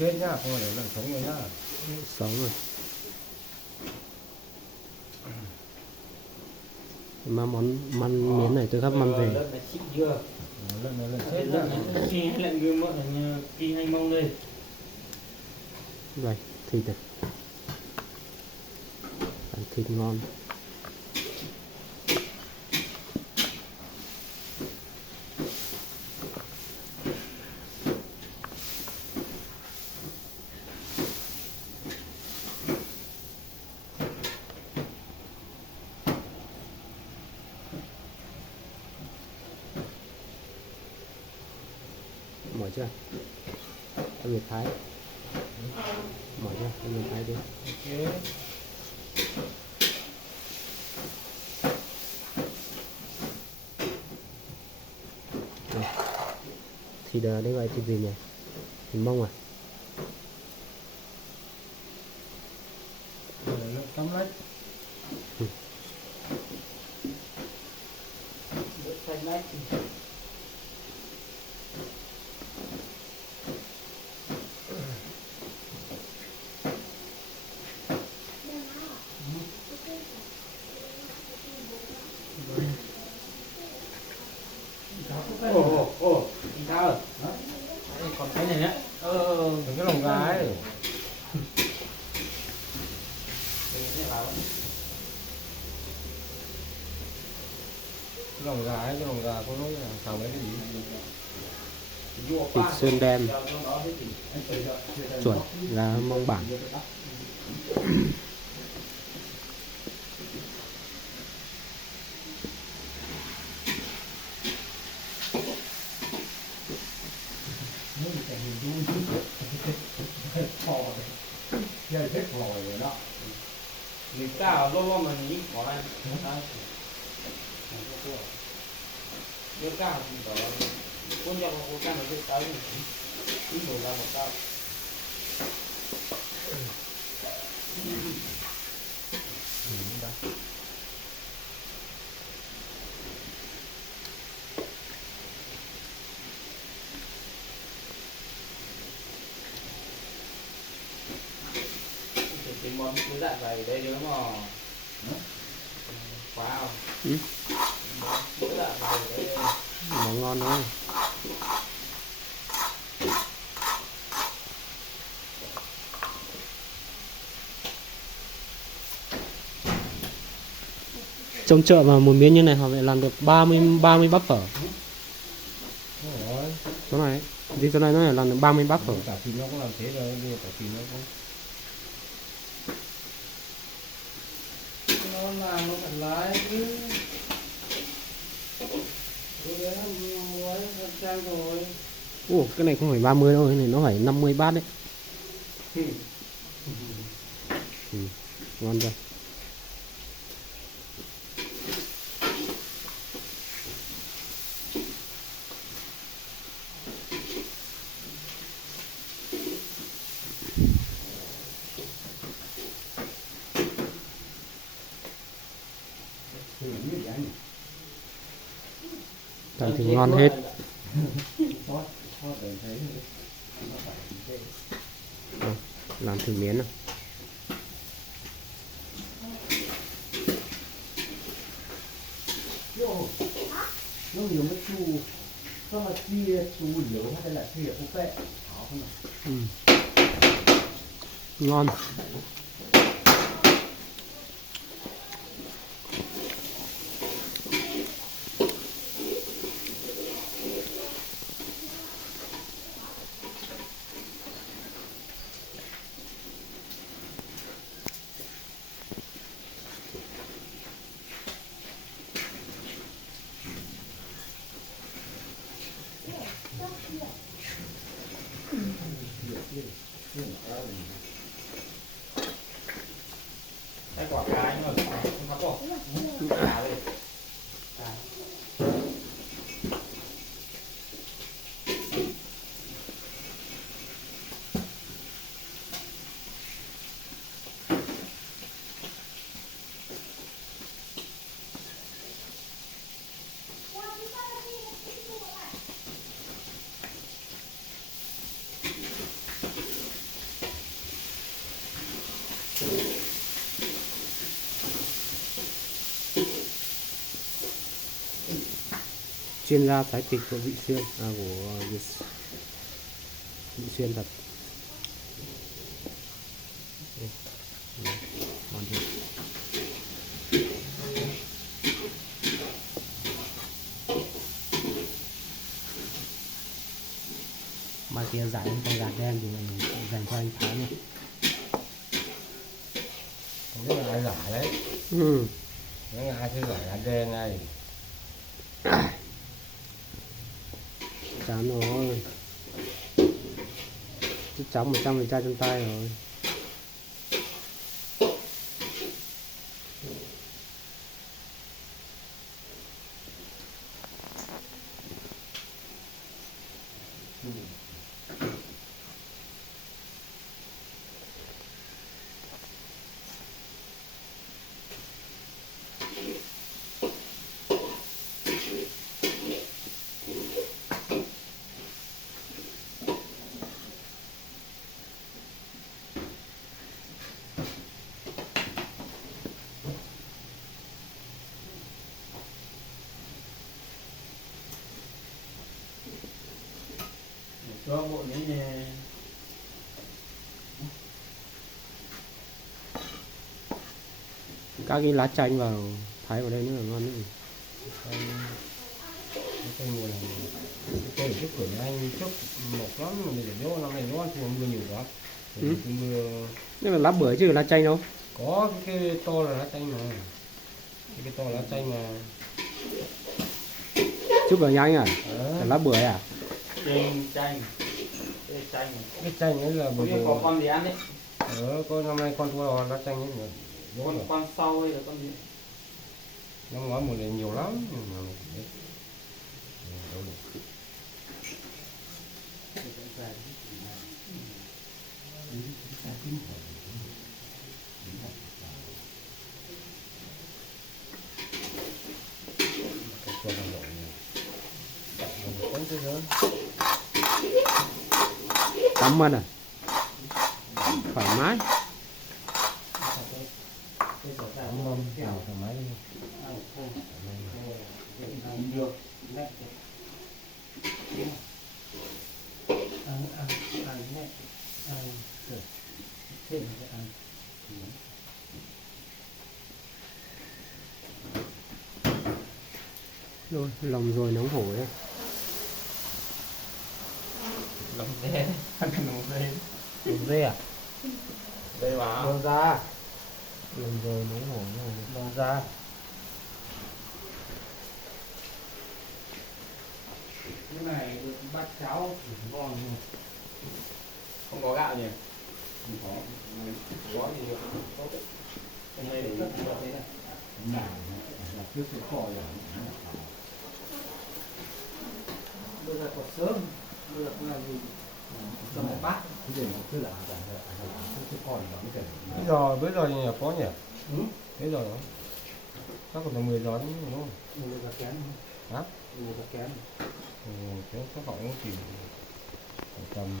chết nhá, không phải lần sống rồi nhá. Sống rồi. Mà món măn miến này tôi gấp măn về. Lần này xịn chưa? Lần này lần chết Lần nhá. này khi hay lạnh gương mất là khi hay mông lên. Đây, thịt này. Ăn thịt ngon. Mỏi chưa? Em Việt Thái. Mỏi chưa? Em Việt Thái đi. Ok. Đây. Thịt đây gọi thịt gì nhỉ? Thịt mông à? Tắm lách. Đỡ xanh lách. Ồ, thì sao rồi? Đấy, còn cái này nữa. Cái lồng gà ấy. Cái lồng gà ấy, cái lồng gà có nói là xào mấy cái gì? Thịt sơn đen. Chuẩn là mông bản. Mình cao lô lô mà nhí bỏ này. Nếu cao thì có quân nhau có cao nó sẽ tới ít đổ ra một cao. Cái món cứ dặn vậy đây nữa mà quá không? Cứ dặn vậy đây. Món ngon thôi. Trong chợ mà một miếng như này họ lại làm được 30 bát phở. Rồi. Chỗ này, đi chỗ này nó lại làm được 30 bát phở. Cả phim nó cũng làm thế rồi, bây giờ cả phim nó cũng Nó làm nó phải lái chứ. Rồi mua trang rồi. Ủa, cái này không phải 30 đâu, cái này nó phải 50 bát đấy. Ngon rồi. Toàn thì ngon hết. Làm thử miến nào. nó nhiều mấy chu nó mà chia chu liễu hay là chia phụ vệ khó không ạ? Ngon. Cái quả cái nhưng mà không có bỏ. Cá lên. chuyên gia thái kịch của Vị Xuyên, của Vị Xuyên thật. Ngon chưa? Mai kia giải con gà đen thì dành cho anh Thái nha. Không biết là ai giải đấy. Ừ. Nó ai sẽ giải gà đen này. Chán rồi. Chút chóng 100% trong tay rồi. cho bộ những Các cái lá chanh vào thái vào đây nữa là ngon nữa. Cái mùa này cái trước của anh trước một lắm mà bây giờ gió năm nay gió thì mưa nhiều quá. Ừ. Cái mưa Nhưng mà lá bưởi chứ lá chanh đâu. có cái to là lá chanh mà. Cái to là lá chanh mà. Chúc ở nhà anh à? Đó. Là lá bưởi à? chanh chanh chanh Cái chanh ấy là có vừa con gì ăn đấy, có năm nay con thua lá chanh ấy mà con sau hay là con gì? năm ngoái mùa này nhiều lắm nhưng mà đấy. Đâu được. Cái con nó nổi này. Một con thế giới. Cảm ơn à? Thoải mái. Cảm ơn. Thoải mái đi. Được. Nè. Ăn nè. Ăn. Thế là ăn. Rồi, lòng rồi nóng hổi đấy. Lồng dê, ăn lồng dê, Lồng dê à? dê mà. Lồng ra. Lồng rồi nóng hổi rồi. Lồng ra. Cái này được bát cháo ngon, không có gạo nhỉ? Không có gì được, có đấy. Hôm nay để được thế này. Là trước cái kho rồi. Bây giờ còn sớm, bây giờ cũng là gì? Cho một bát. Cái gì nó cứ là cái kho nó mới cần. Bây giờ thì có nhỉ? Ừ? Bây giờ đó. Chắc còn là 10 giờ đúng không? Người ta kén. Hả? Người ta kén. Cái chắc họ cũng chỉ tầm